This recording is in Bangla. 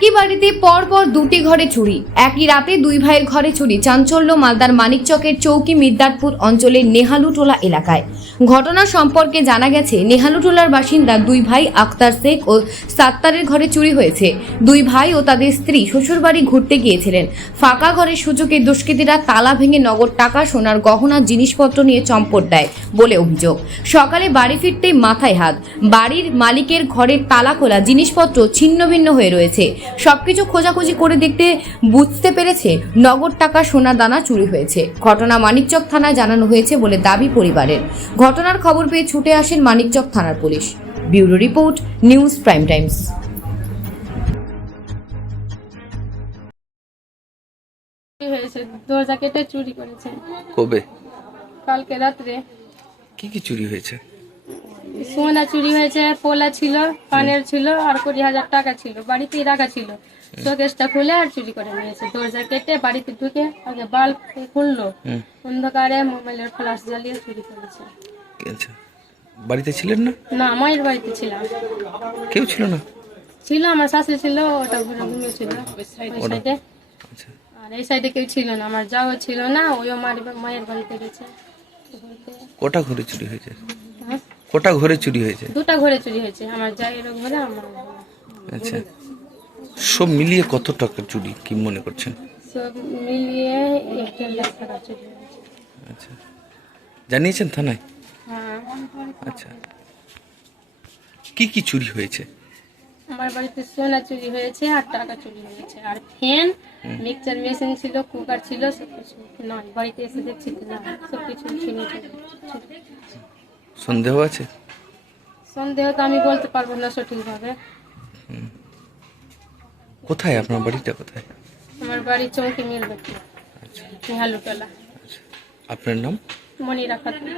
একই বাড়িতে পরপর দুটি ঘরে চুরি। একই রাতে দুই ভাইয়ের ঘরে চুরি। চাঞ্চল্য মালদার মানিকচকের চৌকি মির্দাতপুর অঞ্চলের নেহালুটোলা এলাকায়। ঘটনা সম্পর্কে জানা গেছে, নেহালুটোলার বাসিন্দা দুই ভাই আক্তার শেখ ও সাত্তারের ঘরে চুরি হয়েছে। দুই ভাই ও তাদের স্ত্রী শ্বশুরবাড়ি ঘুরতে গিয়েছিলেন। ফাঁকা ঘরের সুযোগে দুষ্কৃতীরা তালা ভেঙে নগদ টাকা, সোনার গহনা, জিনিসপত্র নিয়ে চম্পট দেয় বলে অভিযোগ। সকালে বাড়ি ফিরতেই মাথায় হাত। বাড়ির মালিকের ঘরের তালা খোলা, জিনিসপত্র ছিন্ন ভিন্ন হয়ে রয়েছে। সবকিছু খোঁজাখুঁজি করে দেখতে বুঝতে পেরেছে নগদ টাকা, সোনা দানা চুরি হয়েছে। ঘটনা মানিকচক থানায় জানানো হয়েছে বলে দাবি পরিবারের। ঘটনার খবর পেয়ে ছুটে আসেন মানিকচক থানার police. Bureau report, news prime Times. হয়েছে, দরজা কেটে চুরি করেছে। কবে? কালকে রাত্রে। কি কি চুরি হয়েছে? সোনা চুরি হয়েছে, পোলা ছিল, পানের ছিল, আর 20,000 টাকা ছিল, বাড়িতেই রাখা ছিল। শোকেসটা খুলে আর চুরি করে নিয়েছে। দরজা কেটে বাড়িতে ঢুকে আগে বাল্ব খুললো, অন্ধকারে মোবাইলের ফ্ল্যাশ জ্বালিয়ে চুরি করেছে। আচ্ছা, বাড়িতে ছিলেন না? না, মায়ের বাড়িতে ছিলাম। কেউ ছিল না? ছিল, আমার শাশুড়ি ছিল, ওটা ঘুরে ঘুমিয়েছিল ওই সাইডে। আচ্ছা, আর এই সাইডে কেউ ছিল না, আমার যাও ছিল না, ওইও মায়ের বাড়িতে গেছে। কটা ঘরে চুরি হয়েছে? হ্যাঁ, কটা ঘরে চুরি হয়েছে? দুটা ঘরে চুরি হয়েছে, আমার জায়ের ঘরে, আমার আচ্ছা, সব মিলিয়ে কত টাকা চুরি কি মনে করছেন? সব মিলিয়ে 1.5 লাখ টাকা চুরি হয়েছে। আচ্ছা, জানিয়েছেন থানায়? হ্যাঁ, আচ্ছা, কি কি চুরি হয়েছে? আমার বাড়িতে সোনা চুরি হয়েছে আর টাকা চুরি হয়েছে, আর ফ্যান, মিক্সচার মেশিন ছিল, কুকার ছিল, সবকিছু নয়। বাড়িতে এসে দেখছি না, সবকিছু ছিল। সন্দেহ আছে? সন্দেহ তো আমি বলতে পারবো না সঠিকভাবে। কোথায় আপনার বাড়িটা? কোথায়? আমার বাড়ি চৌকি মির্দাতপুর, নেহালুটোলা। আপনার নাম? মনিরা খাতুন।